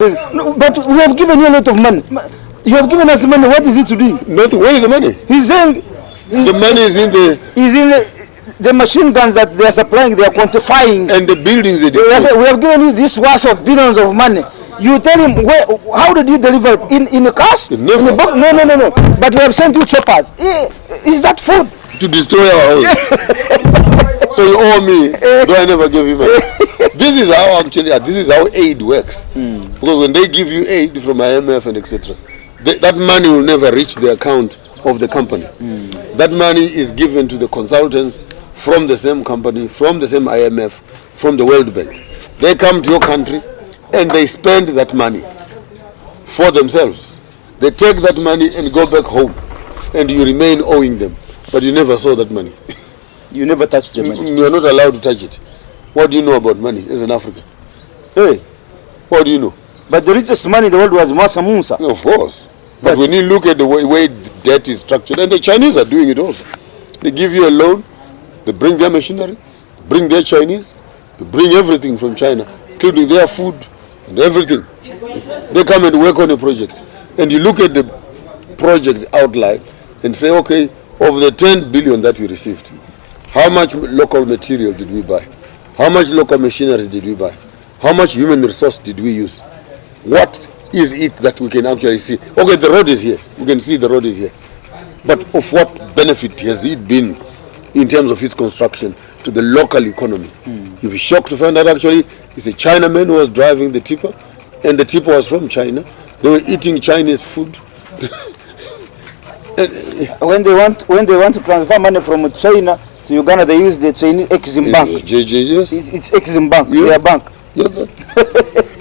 No, but we have given you a lot of money. You have given us money. What is it to do? Nothing. Where is the money? He's saying The money is in the... Is in the machine guns that they are supplying. They are quantifying. And the buildings they we have given you this worth of billions of money. You tell him how did you deliver it? In the cash? Never. In the box? No. But we have sent you choppers. Is that food? To destroy our house. So you owe me, though I never gave you money. This is how aid works. Because when they give you aid from IMF and etc., that money will never reach the account of the company. That money is given to the consultants from the same company, from the same IMF, from the World Bank. They come to your country and they spend that money for themselves. They take that money and go back home, and you remain owing them. But you never saw that money. You never touched the money. You are not allowed to touch it. What do you know about money as an African? Hey. What do you know? But the richest man in the world was Mansa Musa. Of course. But when you look at the way debt is structured, and the Chinese are doing it also. They give you a loan, they bring their machinery, bring their Chinese, they bring everything from China, including their food and everything. They come and work on a project. And you look at the project outline and say, okay, of the 10 billion that we received, how much local material did we buy? How much local machinery did we buy? How much human resource did we use? What is it that we can actually see? Okay, the road is here. We can see the road is here. But of what benefit has it been in terms of its construction to the local economy? You'll be shocked to find out actually it's a Chinaman who was driving the tipper, and the tipper was from China. They were eating Chinese food. When they want to transfer money from China to Uganda, they use the Chinese Exim Bank. Yes. It's Exim Bank, their bank. Yes, sir.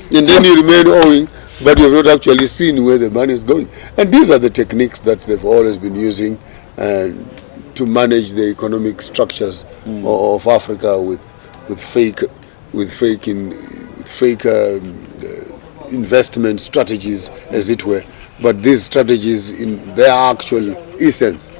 And then you remain owing, but you have not actually seen where the money is going. And these are the techniques that they've always been using to manage the economic structures of Africa with fake investment strategies, as it were. But these strategies, in their actual essence,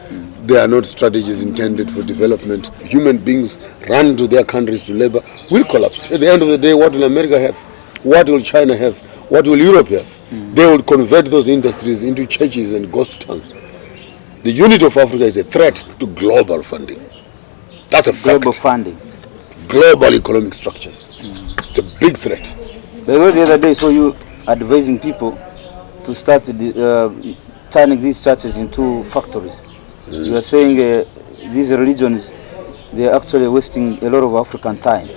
they are not strategies intended for development. Human beings run to their countries to labor will collapse. At the end of the day, what will America have? What will China have? What will Europe have? They will convert those industries into churches and ghost towns. The unity of Africa is a threat to global funding. That's a fact. Global funding. Global economic structures. It's a big threat. The other day, so you advising people to start turning these churches into factories. You are saying these religions, they are actually wasting a lot of African time.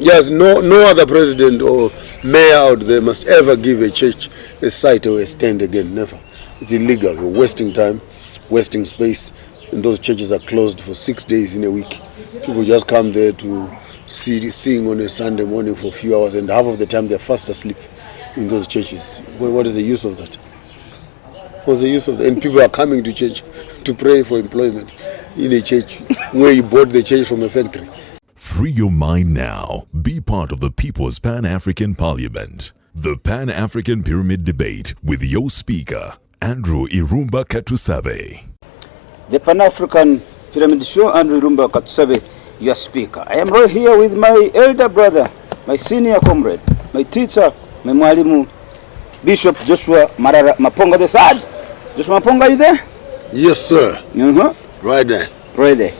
Yes, no other president or mayor out there must ever give a church a site or a stand again. Never. It's illegal. You're wasting time, wasting space, and those churches are closed for 6 days in a week. People just come there to sing on a Sunday morning for a few hours, and half of the time they're fast asleep in those churches. What is the use of that? What's the use of that? And people are coming to church to pray for employment in a church where you bought the church from a factory. Free your mind now. Be part of the People's Pan-African Parliament. The Pan-African Pyramid Debate with your speaker, Andrew Irumba Katusabe. The Pan-African Pyramid Show, Andrew Irumba Katusabe, your speaker. I am right here with my elder brother, my senior comrade, my teacher, my mwalimu, Bishop Joshua Marara Maponga III. Joshua Maponga, you there? Yes, sir. Right there. Right there.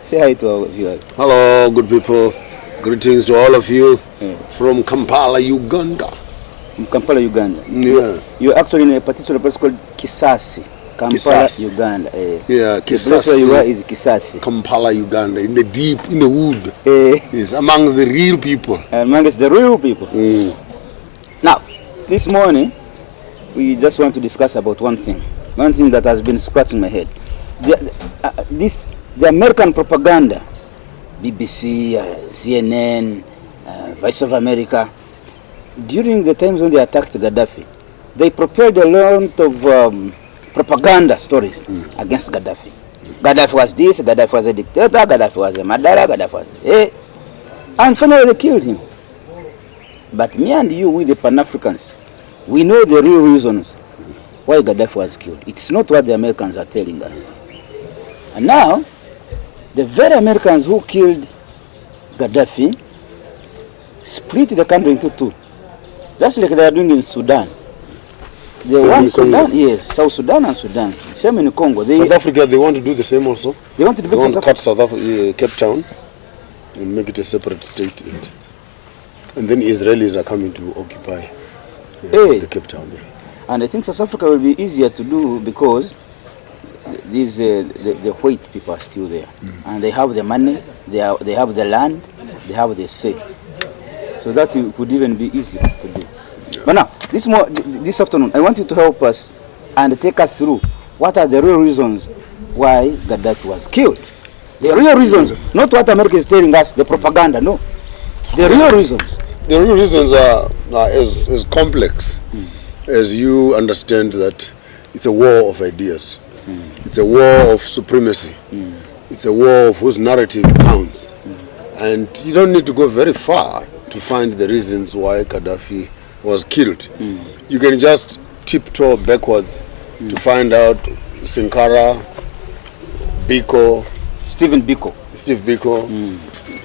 Say hi to our viewers. Hello, good people. Greetings to all of you from Kampala, Uganda. From Kampala, Uganda. Yeah. You're actually in a particular place called Kisasi. Kampala, Kisasi. Uganda. Yeah, The place where Kisasi. you are is Kisasi. Kampala, Uganda, in the wood. Yes, amongst the real people. Amongst the real people. Now, this morning, we just want to discuss about one thing that has been scratching my head. The American propaganda, BBC, CNN, Voice of America, during the times when they attacked Gaddafi, they prepared a lot of propaganda stories against Gaddafi. Gaddafi was this, Gaddafi was a dictator, Gaddafi was a murderer, Gaddafi was and finally they killed him. But me and you, we the Pan-Africans, we know the real reasons why Gaddafi was killed. It's not what the Americans are telling us. And now, the very Americans who killed Gaddafi split the country into two. Just like they are doing in Sudan. They want Sudan, yes, South Sudan and Sudan. Same in Congo. South Africa, they want to do the same also. They want to develop cut South Africa, Cape Town, and make it a separate state. And then Israelis are coming to occupy the Cape Town. Yeah. And I think South Africa will be easier to do because these the white people are still there, and they have the money, they have the land, they have the say. So that would even be easier to do. But now, this afternoon, I want you to help us and take us through what are the real reasons why Gaddafi was killed. The real reasons, not what America is telling us, the propaganda, no. The real reasons. The real reasons are as complex as you understand that it's a war of ideas. It's a war of supremacy. It's a war of whose narrative counts. And you don't need to go very far to find the reasons why Gaddafi was killed. You can just tiptoe backwards to find out Sankara, Steve Biko,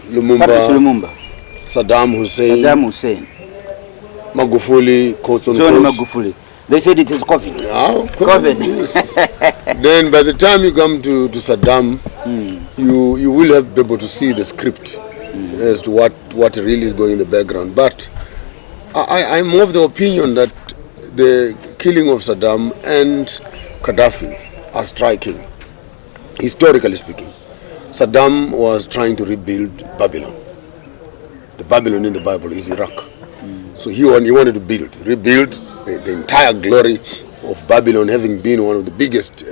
Lumumba, Saddam Hussein, Magufuli, John Magufuli. They said it is COVID. COVID. Then by the time you come to Saddam, you will be able to see the script as to what really is going in the background. But I'm of the opinion that the killing of Saddam and Gaddafi are striking, historically speaking. Saddam was trying to rebuild Babylon. The Babylon in the Bible is Iraq. So he wanted to rebuild the entire glory of Babylon, having been one of the biggest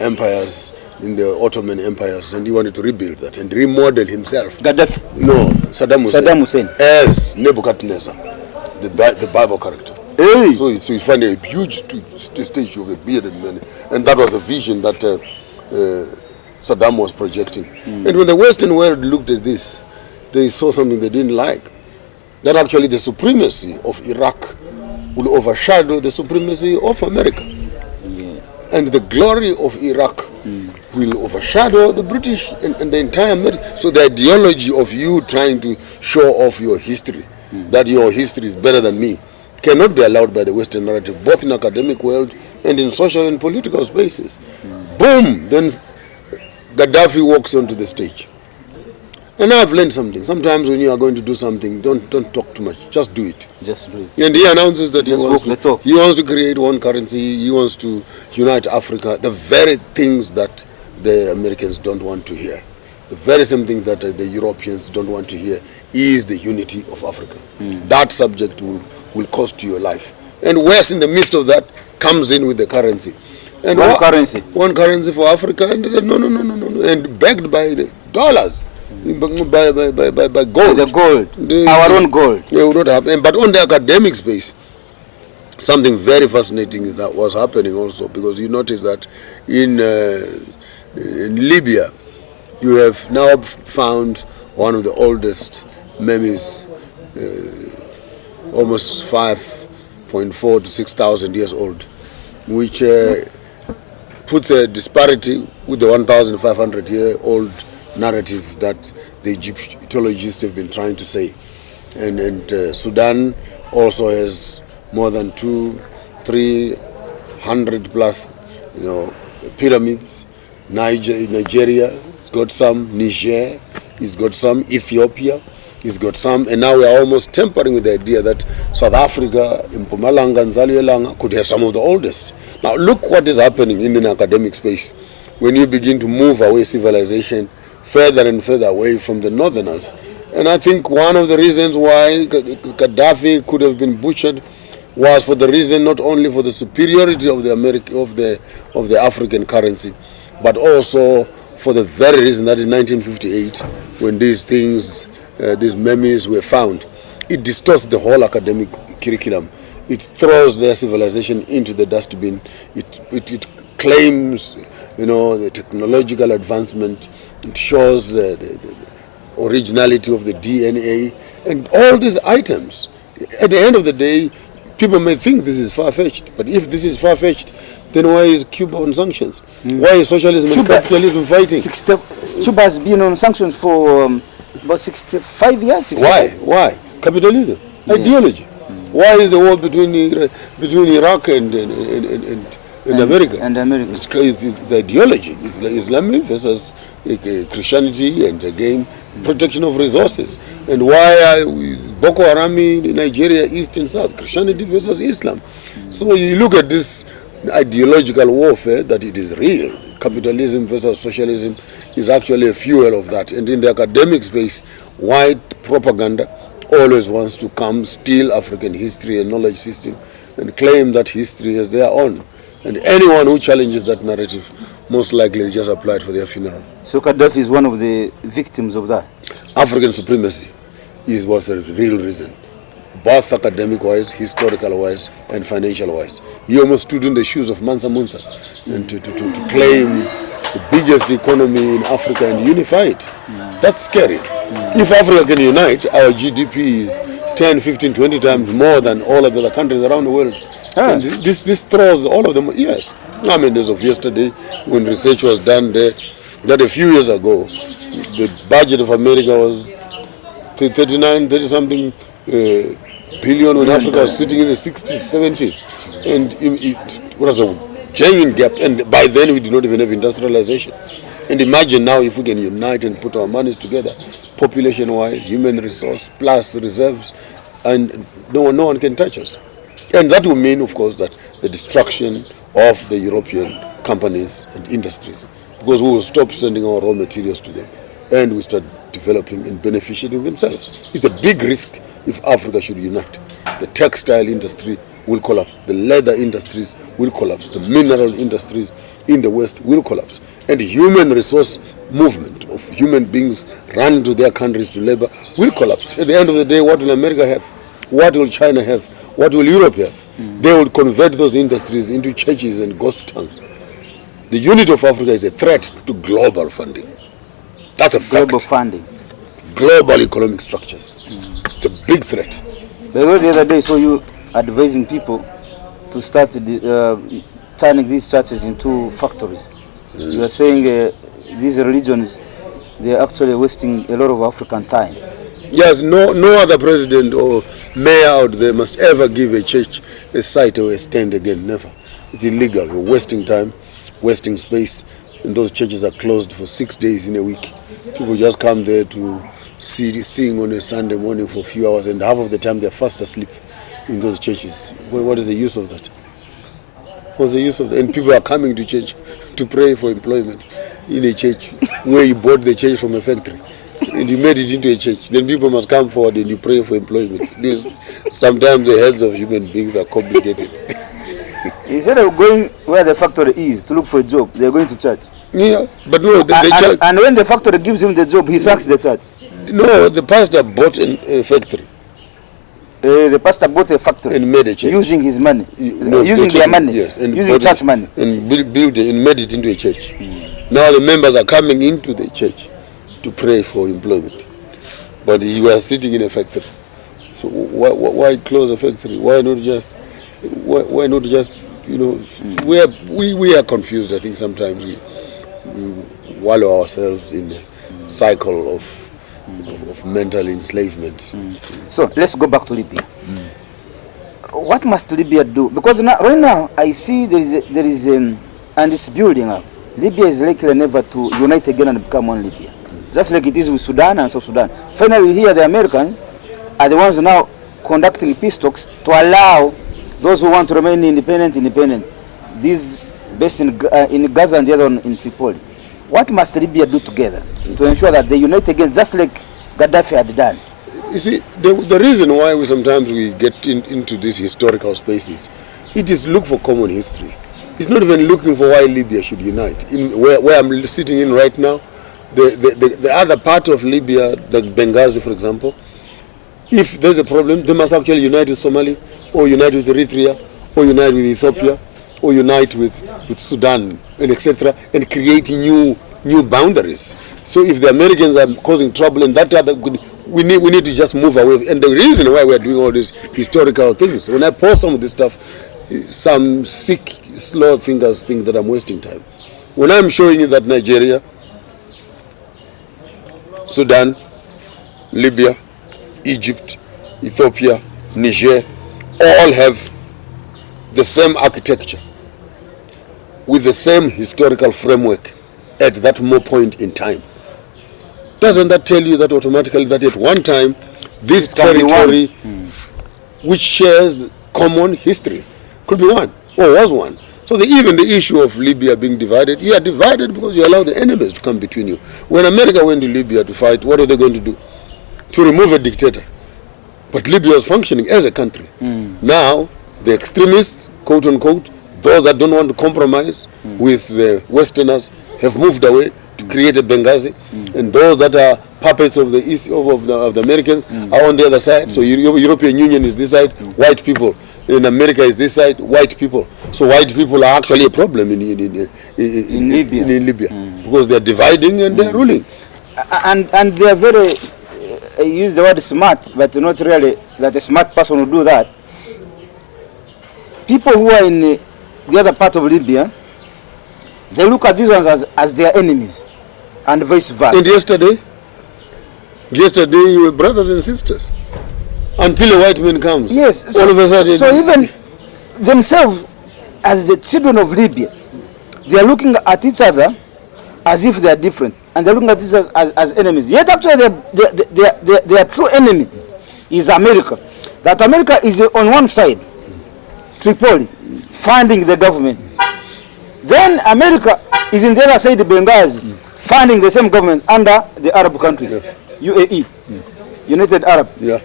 empires in the Ottoman empires, and he wanted to rebuild that and remodel himself. Gaddafi? No, Saddam Hussein. As Nebuchadnezzar, the Bible character. Hey. So you find a huge statue of a bearded man, and that was the vision that Saddam was projecting. And when the Western world looked at this, they saw something they didn't like. That actually the supremacy of Iraq will overshadow the supremacy of America. Yes. And the glory of Iraq will overshadow the British and the entire America. So the ideology of you trying to show off your history, that your history is better than me, cannot be allowed by the Western narrative, both in academic world and in social and political spaces. Boom! Then Gaddafi walks onto the stage. And I've learned something. Sometimes when you are going to do something, don't talk too much. Just do it. Just do it. And he announces that he wants to create one currency. He wants to unite Africa. The very things that the Americans don't want to hear. The very same thing that the Europeans don't want to hear is the unity of Africa. That subject will cost you your life. And West in the midst of that comes in with the currency. And one currency for Africa. And they said, no. And backed by the dollars. By gold. The gold. Our own gold. It would not happen. But on the academic space, something very fascinating is that was happening also, because you notice that in Libya, you have now found one of the oldest mummies, almost 5.4 to 6,000 years old, which puts a disparity with the 1,500-year-old narrative that the Egyptologists have been trying to say. And Sudan also has more than 300 plus, pyramids. Nigeria, it's got some. Niger, it's got some. Ethiopia, it's got some. And now we are almost tampering with the idea that South Africa, Mpumalanga and Zalielanga could have some of the oldest. Now look what is happening in the academic space when you begin to move away civilization further and further away from the northerners. And I think one of the reasons why Gaddafi could have been butchered was for the reason not only for the superiority of the African currency, but also for the very reason that in 1958, when these things, these mummies were found, it distorts the whole academic curriculum. It throws their civilization into the dustbin. It claims, the technological advancement. It shows the originality of the DNA and all these items. At the end of the day, people may think this is far-fetched, but if this is far-fetched, then why is Cuba on sanctions? Why is socialism and capitalism fighting? Cuba has been on sanctions for about 65 years. 65. Why? Capitalism. Ideology. Why is the war between Iraq and America? And America. It's ideology. It's Islam versus Christianity, and again protection of resources. And why are Boko Haram in Nigeria, East and South? Christianity versus Islam. So you look at this ideological warfare, that it is real. Capitalism versus socialism is actually a fuel of that. And in the academic space, white propaganda always wants to come, steal African history and knowledge system and claim that history as their own. And anyone who challenges that narrative most likely just applied for their funeral. So Gaddafi is one of the victims of that? African supremacy was the real reason, both academic-wise, historical-wise, and financial-wise. He almost stood in the shoes of Mansa Musa and to claim the biggest economy in Africa and unify it. That's scary. If Africa can unite, our GDP is 10, 15, 20 times more than all of the other countries around the world. And this throws all of them, yes. I mean, as of yesterday, when research was done there, that a few years ago, the budget of America was 30-something billion, when Africa was sitting in the 60s, 70s. And it was a genuine gap. And by then, we did not even have industrialization. And imagine now if we can unite and put our monies together, population-wise, human resource, plus reserves, and no one can touch us. And that will mean, of course, that the destruction of the European companies and industries, because we will stop sending our raw materials to them, and we start developing and benefiting themselves. It's a big risk if Africa should unite. The textile industry will collapse. The leather industries will collapse. The mineral industries in the West will collapse. And the human resource movement of human beings running to their countries to labor will collapse. At the end of the day, what will America have? What will China have? What will Europe have? They will convert those industries into churches and ghost towns. The unity of Africa is a threat to global funding. That's a fact. Global funding. Global economic structures. It's a big threat. The other day, so you advising people to start turning these churches into factories. You are saying these religions, they are actually wasting a lot of African time. Yes, no other president or mayor out there must ever give a church a site or a stand again. Never. It's illegal. You're wasting time, wasting space. And those churches are closed for 6 days in a week. People just come there to sing on a Sunday morning for a few hours, and half of the time they're fast asleep in those churches. What is the use of that? What's the use of that? And people are coming to church to pray for employment in a church where you bought the church from a factory and you made it into a church. Then people must come forward and you pray for employment. Sometimes the heads of human beings are complicated. Instead of going where the factory is to look for a job, they're going to church. Yeah, but no, the church. And when the factory gives him the job, he sacks the church. No, the pastor bought a factory. The pastor bought a factory and made a church using his money, No, using their money, yes, and using church money, and built it and made it into a church. Now the members are coming into the church to pray for employment, but you are sitting in a factory. So why close a factory? Why not just we are confused. I think sometimes we wallow ourselves in a cycle of mental enslavement. So let's go back to Libya. What must Libya do? Because right now I see there is and it's building up. Libya is likely never to unite again and become one Libya. Just like it is with Sudan and South Sudan. Finally, here the Americans are the ones now conducting peace talks to allow those who want to remain independent. These based in Gaza and the other one in Tripoli. What must Libya do together to ensure that they unite again, just like Gaddafi had done? You see, the reason why we get into these historical spaces, it is look for common history. It's not even looking for why Libya should unite. Where I'm sitting in right now, the other part of Libya, like Benghazi, for example, if there's a problem, they must actually unite with Somalia, or unite with Eritrea, or unite with Ethiopia, or unite with Sudan, and etc., and create new boundaries. So if the Americans are causing trouble and that other, we need to just move away. And the reason why we're doing all these historical things, when I post some of this stuff, some sick, slow thinkers think that I'm wasting time. When I'm showing you that Nigeria, Sudan, Libya, Egypt, Ethiopia, Niger, all have the same architecture with the same historical framework at that more point in time. Doesn't that tell you that automatically that at one time this territory which shares common history could be one or was one? So even the issue of Libya being divided, you are divided because you allow the enemies to come between you. When America went to Libya to fight, what are they going to do? To remove a dictator. But Libya is functioning as a country. Now, the extremists, quote unquote, those that don't want to compromise with the Westerners have moved away to create a Benghazi, and those that are puppets of the East of the Americans are on the other side. So European Union is this side, white people. In America is this side, white people. So white people are actually a problem in Libya because they are dividing and they are ruling. And they are very, use the word smart, but not really that a smart person will do that. People who are in the other part of Libya, they look at these ones as their enemies, and vice versa. And yesterday you were brothers and sisters, until a white man comes. Yes. All of a sudden. So even themselves, as the children of Libya, they are looking at each other as if they are different, and they are looking at each other as enemies. Yet actually, their true enemy is America. That America is on one side, Tripoli, funding the government. Then America is in the other side, Benghazi, funding the same government under the Arab countries, UAE, United Arab. Yeah.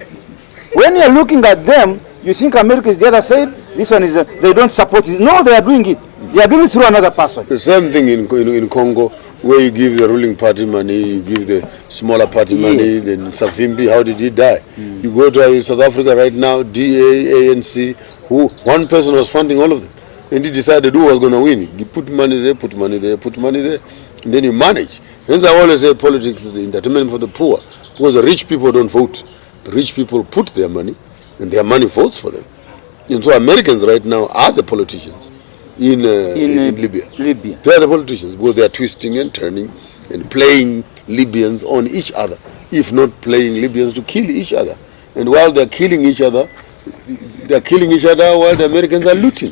When you're looking at them, you think America is the other side, this one is, they don't support it. No, they are doing it. They are doing it through another person. The same thing in Congo, where you give the ruling party money, you give the smaller party money, then Savimbi, how did he die? You go to South Africa right now, DA, ANC, one person was funding all of them. And he decided who was going to win. You put money there, put money there, put money there, and then you manage. Hence I always say politics is the entertainment for the poor, because the rich people don't vote. The rich people put their money, and their money votes for them. And so Americans right now are the politicians in Libya. They are the politicians, because they are twisting and turning and playing Libyans on each other, if not playing Libyans to kill each other. And while they are killing each other while the Americans are looting.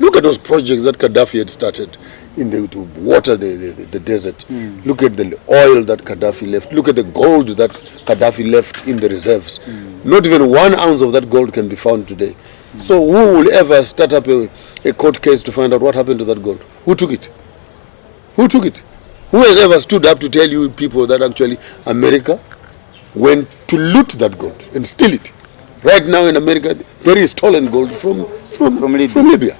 Look at those projects that Gaddafi had started to water the desert. Look at the oil that Gaddafi left. Look at the gold that Gaddafi left in the reserves. Not even 1 ounce of that gold can be found today. So who will ever start up a court case to find out what happened to that gold? Who took it? Who took it? Who has ever stood up to tell you people that actually America went to loot that gold and steal it? Right now in America, there is stolen gold from Libya.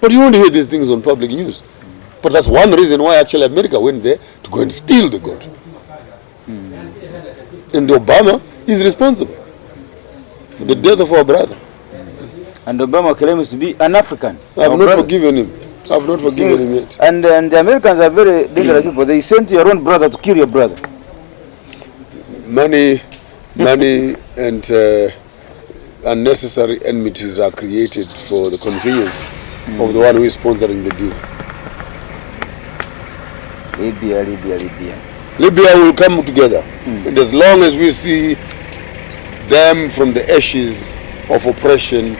But you only hear these things on public news. But that's one reason why actually America went there to go and steal the gold. And Obama is responsible for the death of our brother. And Obama claims to be an African. I have not forgiven him. I have not forgiven him yet. And the Americans are very dangerous people. They sent your own brother to kill your brother. Money and unnecessary enmities are created for the convenience of the one who is sponsoring the deal. Libya will come together. And as long as we see them from the ashes of oppression,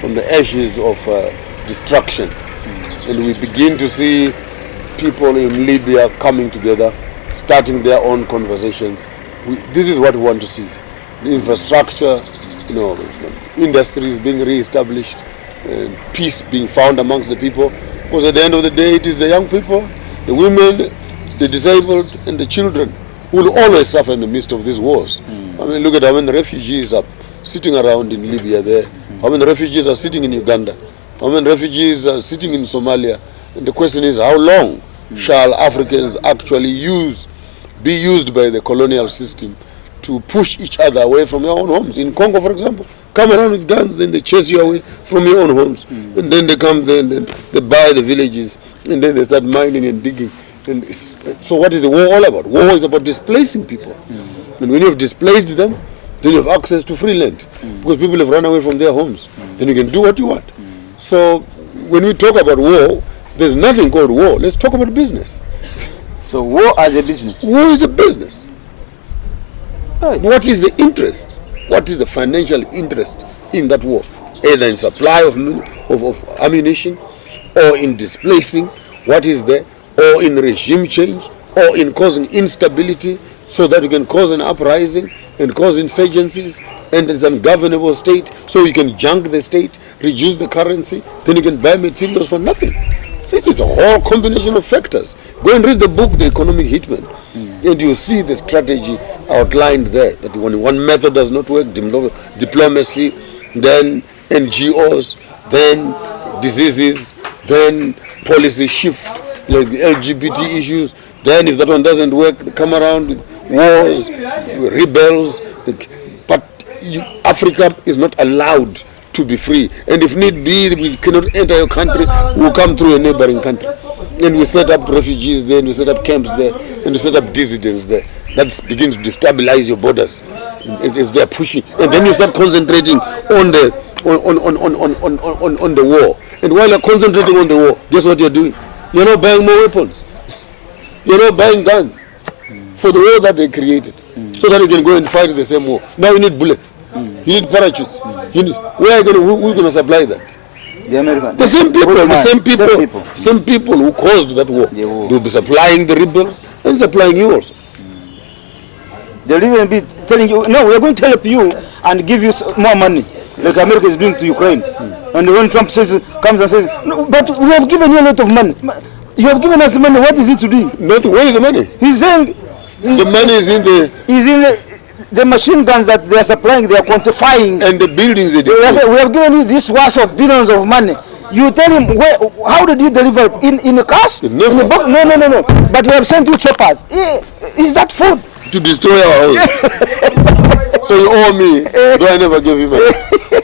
from the ashes of destruction, and we begin to see people in Libya coming together, starting their own conversations, this is what we want to see. The infrastructure, industries being re-established, peace being found amongst the people. Because at the end of the day, it is the young people, the women, the disabled, and the children who will always suffer in the midst of these wars. I mean, look at how many refugees are sitting around in Libya there. How many refugees are sitting in Uganda. How many refugees are sitting in Somalia. And the question is, how long shall Africans actually be used by the colonial system to push each other away from their own homes? In Congo, for example, come around with guns, then they chase you away from your own homes. And then they come, then they buy the villages, and then they start mining and digging. And so what is the war all about? War is about displacing people. And when you have displaced them, then you have access to free land. Because people have run away from their homes. Then you can do what you want. So when we talk about war, there's nothing called war. Let's talk about business. So war as a business? War is a business. What is the interest What is the financial interest in that war? Either in supply of ammunition, or in displacing what is there, or in regime change, or in causing instability so that you can cause an uprising and cause insurgencies and it's an ungovernable state, so you can junk the state, reduce the currency, then you can buy materials for nothing. This is a whole combination of factors. Go and read the book, The Economic Hitman, and you see the strategy outlined there, that when one method does not work, diplomacy, then NGOs, then diseases, then policy shift, like the LGBT issues, then if that one doesn't work, they come around with wars, rebels, but Africa is not allowed to be free, and if need be, we cannot enter your country, we will come through a neighboring country, and we set up refugees there, and we set up camps there, and we set up dissidents there. That begins to destabilize your borders. It is there pushing, and then you start concentrating on the war. And while you're concentrating on the war, guess what you're doing? You're not buying more weapons. You're not buying guns for the war that they created, so that you can go and fight the same war. Now you need bullets. You need parachutes. Who's going to supply that? The American. The same people who caused that war. They'll be supplying the rebels and supplying you also. They'll even be telling you, no, we're going to help you and give you more money, like America is doing to Ukraine. And when Trump comes and says, no, but we have given you a lot of money. You have given us money. What is it to do? Nothing. Where is the money? He's saying the money is in the. He's in the machine guns that they are supplying. They are quantifying. And the buildings they destroy. We have given you this worth of billions of money. You tell him, how did you deliver it? In a cash? No. In a box? No. But we have sent you choppers. Is that food? To destroy our house. So you owe me, though I never gave you money.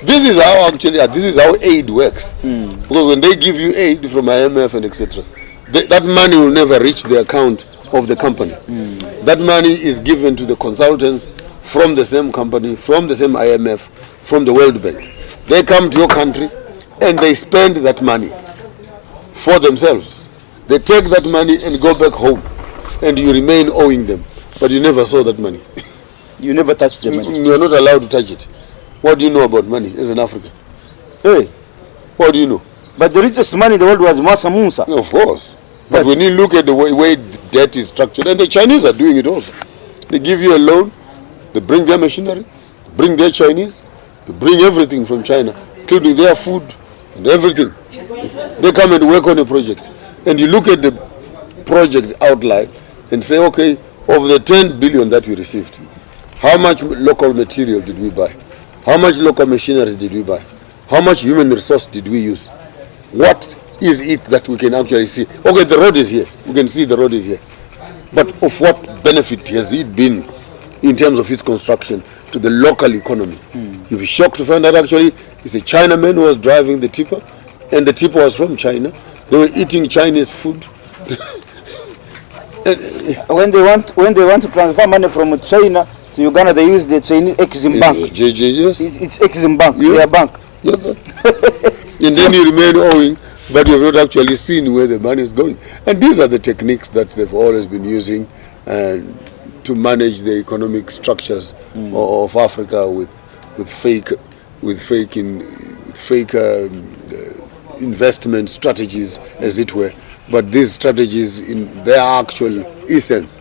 This is how aid works. Because when they give you aid from IMF and etc., that money will never reach the account of the company. That money is given to the consultants from the same company, from the same IMF, from the World Bank. They come to your country and they spend that money for themselves. They take that money and go back home, and you remain owing them. But you never saw that money. You never touched the money. You are not allowed to touch it. What do you know about money as an African? Hey. What do you know? But the richest man in the world was Masa Musa. Of course. But when you look at the way debt is structured, and the Chinese are doing it also. They give you a loan, they bring their machinery, bring their Chinese, they bring everything from China, including their food and everything. They come and work on a project. And you look at the project outline and say, okay, of the 10 billion that we received, how much local material did we buy? How much local machinery did we buy? How much human resource did we use? What is it that we can actually see? Okay, the road is here. We can see the road is here. But of what benefit has it been in terms of its construction to the local economy? You'll be shocked to find out actually it's a Chinaman who was driving the tipper, and the tipper was from China. They were eating Chinese food. When they want to transfer money from China to Uganda, they use the Chinese Exim Bank. Yes. It's Exim Bank, their bank. Yes, sir. And then you remain owing, but you have not actually seen where the money is going. And these are the techniques that they've always been using to manage the economic structures of Africa with fake investment strategies, as it were. But these strategies, in their actual essence,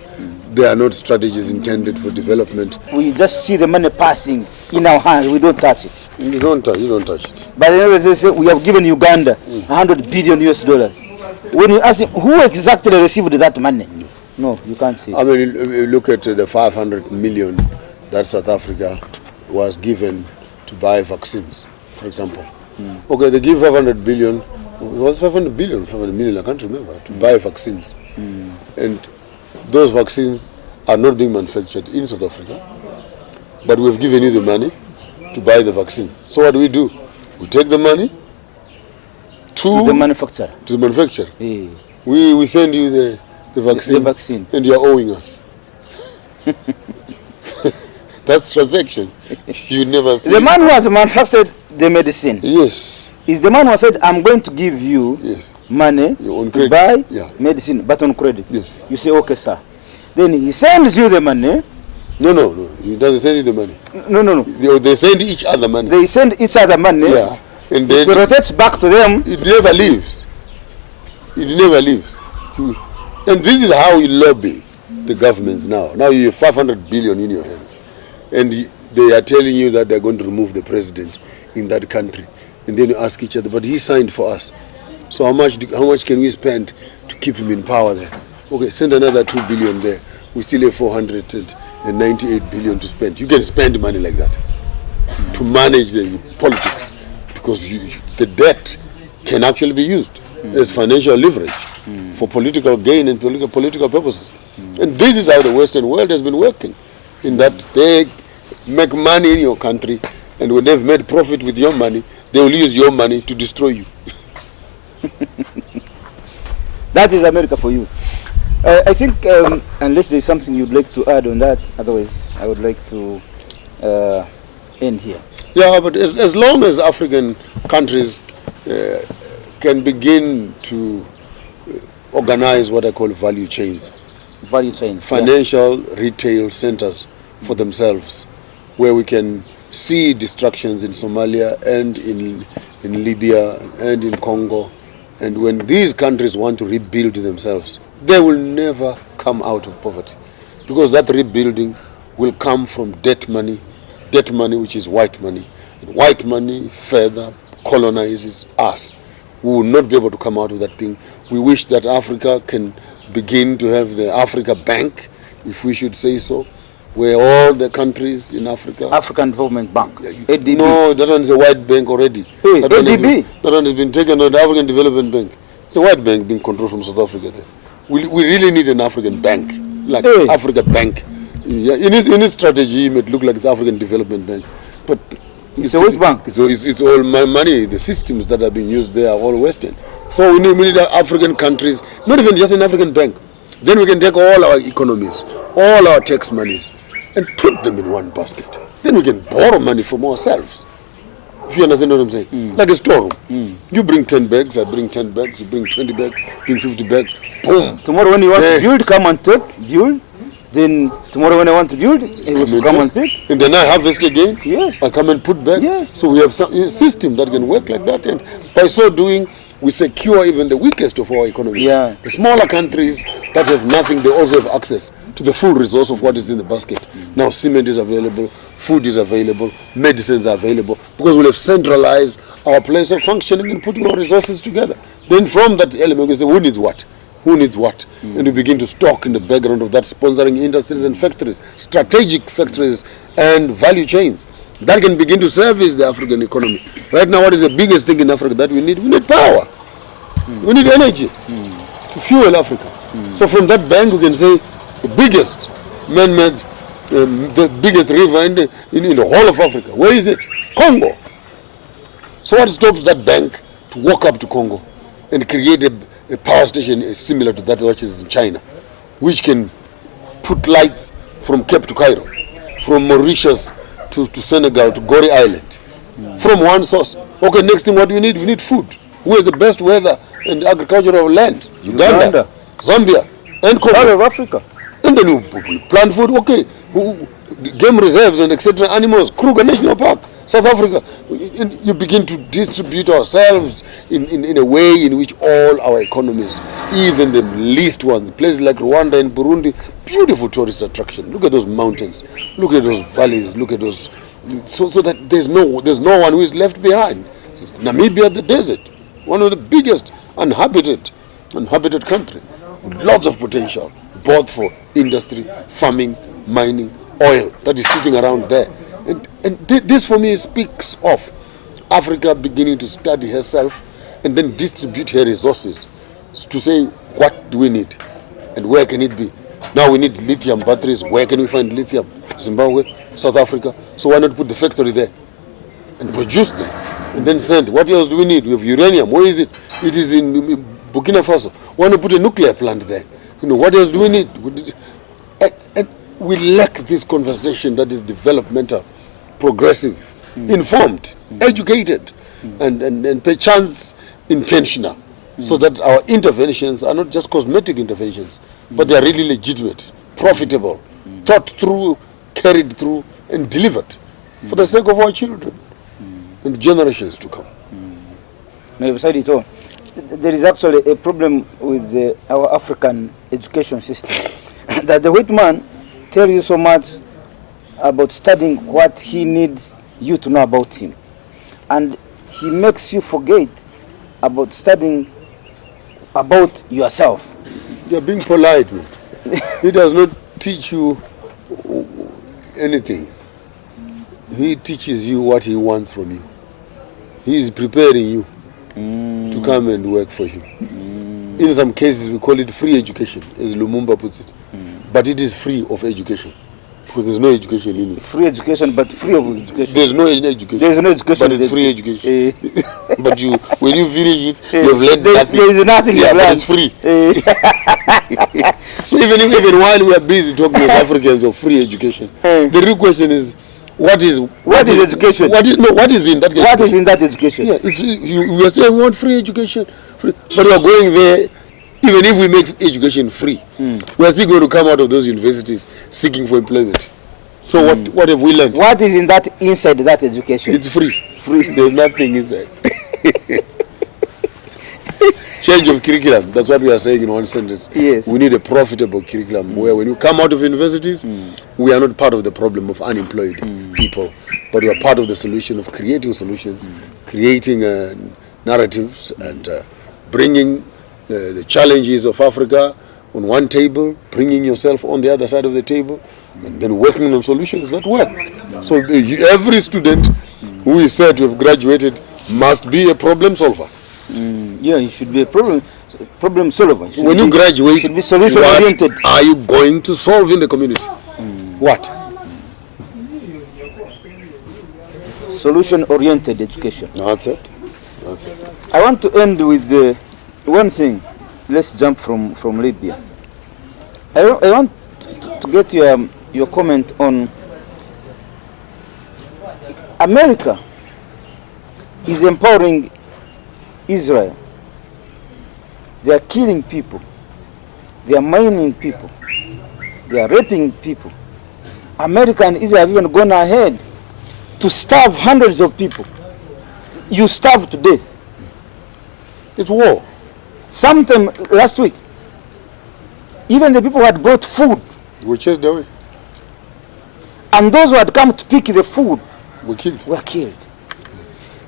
they are not strategies intended for development. We just see the money passing in our hands. We don't touch it. You don't touch it. But they say we have given Uganda 100 billion US dollars. When you ask him, who exactly received that money? No, you can't see it. I mean, look at the 500 million that South Africa was given to buy vaccines, for example. Okay, they give 500 billion. It was 500 million, I can't remember, to buy vaccines. And those vaccines are not being manufactured in South Africa, but we've given you the money to buy the vaccines. So what do? We take the money to the manufacturer. Yeah. We send you the vaccine, and you're owing us. That's transaction. You never see. The man who has manufactured the medicine. Yes. Is the man who said, I'm going to give you money to buy medicine, but on credit. Yes. You say, okay, sir. Then he sends you the money, No. He doesn't send you the money. No. They send each other money. They send each other money. Yeah. And it then rotates back to them. it never leaves. It never leaves. And this is how you lobby the governments now. Now you have 500 billion in your hands. And they are telling you that they're going to remove the president in that country. And then you ask each other, but he signed for us. So how much can we spend to keep him in power there? Okay, send another 2 billion there. We still have 498 billion to spend. You can spend money like that to manage the politics, because the debt can actually be used as financial leverage for political gain and political purposes. And this is how the Western world has been working, in that they make money in your country, and when they've made profit with your money, they will use your money to destroy you. That is America for you. I think, unless there's something you'd like to add on that, otherwise I would like to end here. Yeah, but as long as African countries can begin to organize what I call value chains, financial retail centers for themselves, where we can see destructions in Somalia and in Libya and in Congo. And when these countries want to rebuild themselves, they will never come out of poverty, because that rebuilding will come from debt money which is white money. And white money further colonizes us. We will not be able to come out of that thing. We wish that Africa can begin to have the Africa Bank, if we should say so, where all the countries in Africa... African Development Bank, ADB. No, that one is a white bank already. Hey, that ADB? That one has been taken on the African Development Bank. It's a white bank being controlled from South Africa there. We really need an African bank, like Africa Bank. Yeah, in its strategy, it might look like it's African Development Bank, but it's a West Bank. It's all money. The systems that are being used there are all Western. So we need African countries, not even just an African bank. Then we can take all our economies, all our tax monies, and put them in one basket. Then we can borrow money from ourselves. If you understand what I'm saying? Like a storeroom. You bring 10 bags, I bring 10 bags, you bring 20 bags, bring 50 bags, boom. Tomorrow when you want to build, come and take, build. Then tomorrow when I want to build, it will come and pick. And then I harvest again. Yes. I come and put back. Yes. So we have a system that can work like that. And by so doing, we secure even the weakest of our economies. Yeah. The smaller countries that have nothing, they also have access to the full resource of what is in the basket. Now cement is available, food is available, medicines are available, because we'll have centralized our place of functioning and putting our resources together. Then from that element, we say, who needs what? Who needs what? And we begin to stock in the background of that, sponsoring industries and factories, strategic factories and value chains that can begin to service the African economy. Right now, what is the biggest thing in Africa that we need? We need power. We need energy to fuel Africa. So from that bank, we can say the biggest man-made, the biggest river in the whole of Africa. Where is it? Congo. So what stops that bank to walk up to Congo and create a power station similar to that which is in China, which can put lights from Cape to Cairo, from Mauritius to Senegal to Gorée Island, from one source. Okay, next thing what do we need? We need food. Who has the best weather and agricultural land? Uganda, Zambia, and Congo. All of Africa. And then we plant food, okay, game reserves and etc. animals, Kruger National Park, South Africa. You begin to distribute ourselves in a way in which all our economies, even the least ones, places like Rwanda and Burundi, beautiful tourist attraction. Look at those mountains, look at those valleys, look at those, so that there's no one who is left behind. Namibia, the desert, one of the biggest uninhabited country, with lots of potential, both for industry, farming, mining, oil that is sitting around there. And this for me speaks of Africa beginning to study herself and then distribute her resources to say, what do we need and where can it be? Now we need lithium batteries. Where can we find lithium? Zimbabwe, South Africa. So why not put the factory there and produce them and then send? What else do we need? We have uranium. Where is it? It is in Burkina Faso. Why not put a nuclear plant there? What else do we need? And we lack this conversation that is developmental, progressive, informed, educated, and perchance intentional, so that our interventions are not just cosmetic interventions, but they are really legitimate, profitable, thought through carried through and delivered for the sake of our children and generations to come. No, beside it all, there is actually a problem with our African education system. That the white man tells you so much about studying what he needs you to know about him. And he makes you forget about studying about yourself. You are being polite, man. He does not teach you anything. He teaches you what he wants from you. He is preparing you to come and work for him. In some cases, we call it free education, as Lumumba puts it. But it is free of education, because there's no education in it. Free education, but free of education. There's no education. There's no education. But it's free education. But when you finish it, you've learned nothing. There is nothing Yeah, you've but learned. it's free. So even while we are busy talking as Africans of free education, the real question is, what is education? What is in that education? What is in that education? Yeah, we are saying we want free education, but we are going there. Even if we make education free, we are still going to come out of those universities seeking for employment. So what have we learned? What is in that inside that education? It's free. There's nothing inside. Change of curriculum. That's what we are saying in one sentence. Yes. We need a profitable curriculum where when you come out of universities, we are not part of the problem of unemployed people, but we are part of the solution of creating solutions, creating narratives, and bringing the challenges of Africa on one table, bringing yourself on the other side of the table, and then working on solutions that work. So every student who is said to have graduated must be a problem solver. Yeah, you should be a problem solver. When you graduate, should be solution oriented. What are you going to solve in the community? What? Solution oriented education. That's it. That's it. I want to end with one thing. Let's jump from Libya. I want to get your comment on America is empowering Israel. They are killing people. They are mining people. They are raping people. America and Israel have even gone ahead to starve hundreds of people. You starve to death. It's war. Sometime last week, even the people who had brought food We chased away. and those who had come to pick the food We killed. were killed.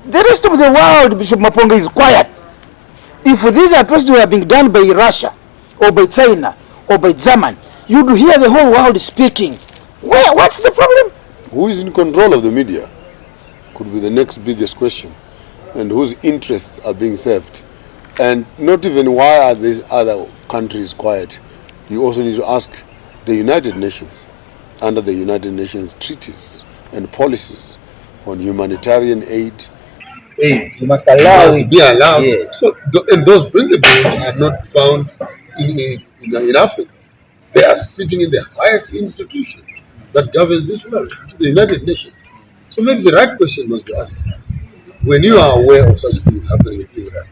The rest of the world, Bishop Maponga, is quiet. If these atrocities were being done by Russia or by China or by Germany, you'd hear the whole world speaking. What's the problem? Who is in control of the media could be the next biggest question, and whose interests are being served. And not even why are these other countries quiet. You also need to ask the United Nations, under the United Nations treaties and policies on humanitarian aid. You must allow Must be allowed. Yes. So, and those principles are not found in Africa. They are sitting in the highest institution that governs this world, which is the United Nations. So maybe the right question must be asked. When you are aware of such things happening in Israel,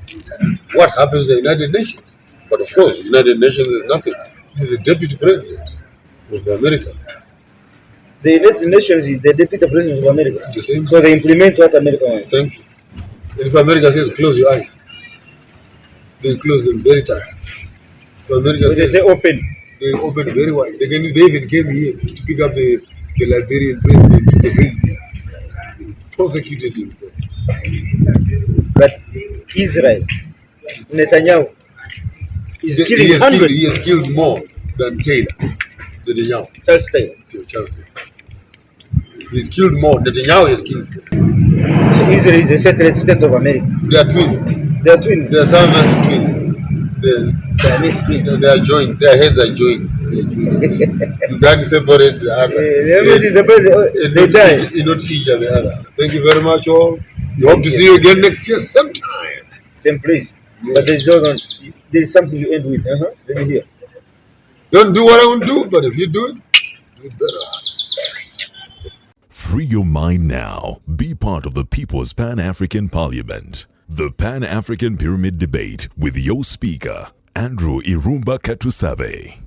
what happens to the United Nations? But of course, the United Nations is nothing. It is the deputy president of America. The United Nations is the deputy president of America. The same. So they implement what America wants. Thank you. And if America says close your eyes, they close them very tight. If America But they says say open. they open very wide. They even came here to pick up the Liberian president to the Hague. Prosecuted him. But Israel, Netanyahu, is killing hundreds. He has killed more than Taylor, Netanyahu. Charles Taylor. He's killed more. Netanyahu has killed. So Israel is a satellite state of America. They are twins. They are twins. They are Siamese twins. Siamese twins. They are joined. Their heads are joined. You can't separate the other. They die. You don't each other. Thank you very much, all. We hope to see you again next year sometime. Same place. But there is something you end with. Let me hear. Don't do what I want to do, but if you do it, you better. Free your mind now. Be part of the People's Pan-African Parliament. The Pan-African Pyramid Debate with your speaker, Andrew Irumba Katusabe.